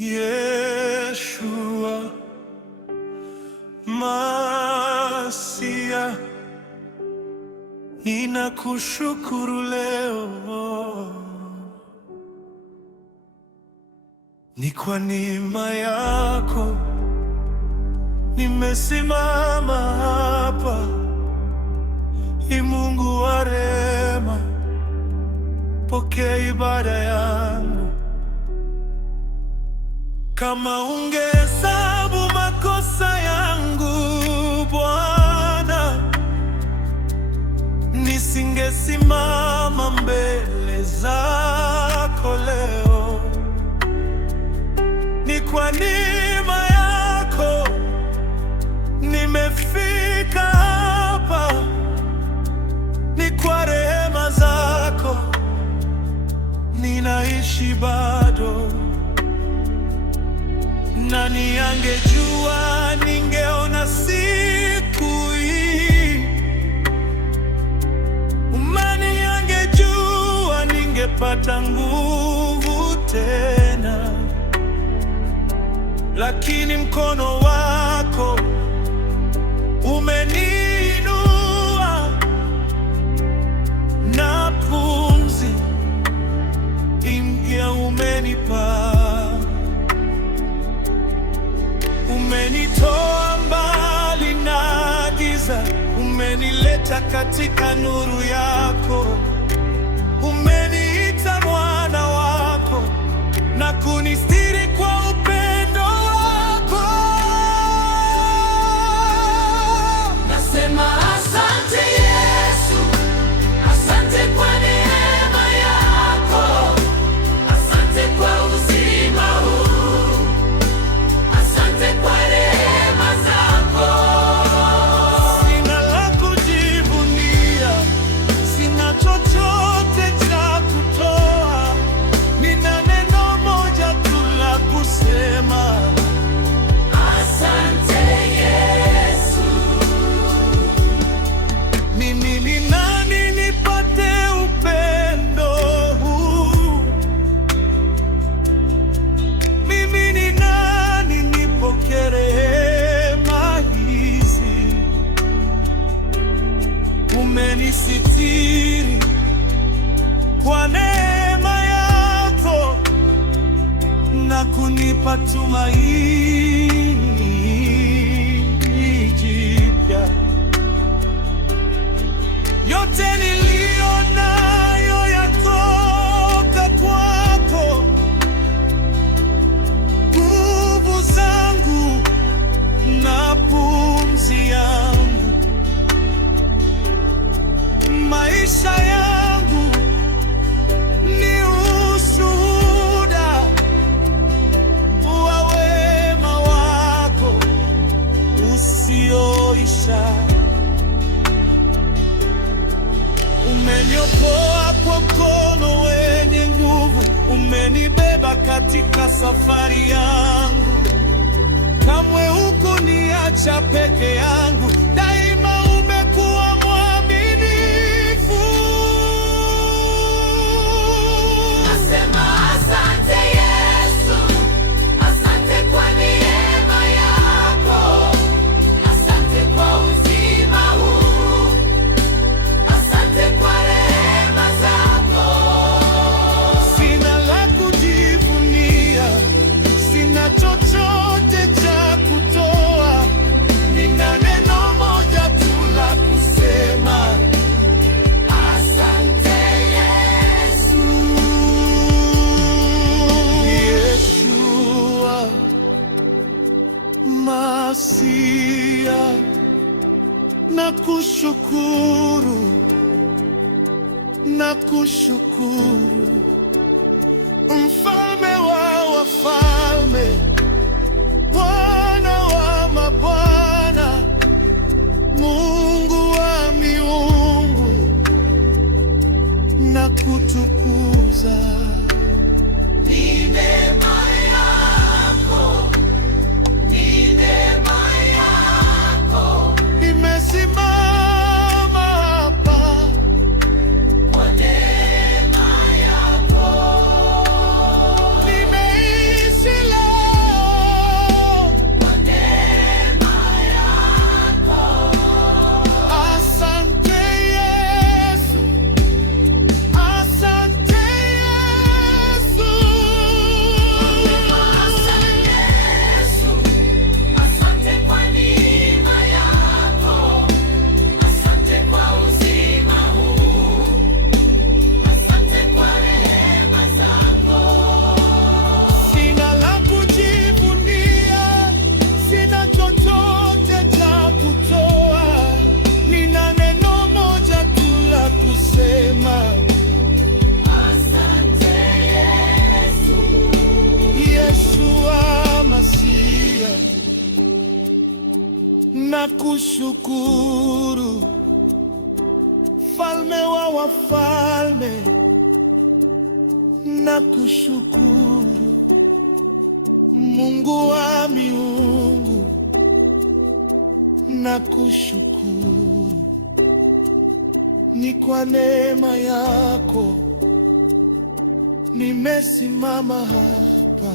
Yeshua Masia, ninakushukuru leo. Ni kwa neema yako nimesimama hapa. Ni Mungu wa rehema, pokea ibada yangu. Kama ungehesabu makosa yangu Bwana, nisingesimama mbele zako leo. Ni kwa neema yako nimefika hapa, ni kwa rehema zako ninaishi bado. Nani angejua ningeona siku hii? Nani angejua ningepata nguvu tena? Lakini mkono wako umeniinua, na pumzi mpya umenipa. Umenitoa mbali na giza, umenileta katika nuru yako. Umeniita mwana wako na kunistiri kwa upendo wako. Nasema asante Yesu, asante kwa neema yako, asante kwa uzima huu, asante kwa rehema zako. Sina la kujivunia, sina chochote cha kutoa, nina neno moja tu la kusema: asante Yesu. Mimi ni nani nipate upendo huu? Mimi ni nani nipokee rehema hizi? Umenisitiri kwa neema yako na kunipa tumaini jipya. Yote niliyo nayo yatoka kwako, nguvu zangu na pumzi yangu. Maisha yangu ni ushuhuda wa wema wako usioisha. Umeniokoa kwa mkono wenye nguvu, umenibeba katika safari yangu. Kamwe hukuniacha peke yangu, daima umekuwa mwaminifu. Nasema asante Yesu, asante kwa neema yako, asante kwa uzima huu, asante kwa rehema zako. Sina la kujivunia, sina chochote cha kutoa, nina neno moja tu la kusema: Asante Yesu. Yeshua Masia, nakushukuru, nakushukuru, mfalme wa wafalme, Bwana wa mabwana, Mungu wa miungu, nakutukuza. Ni neema yako, ni neema yako, Nimesimama hapa kwa neema yako. nakushukuru, Mfalme wa wafalme, nakushukuru, Mungu wa miungu, nakushukuru. Ni kwa neema yako nimesimama hapa.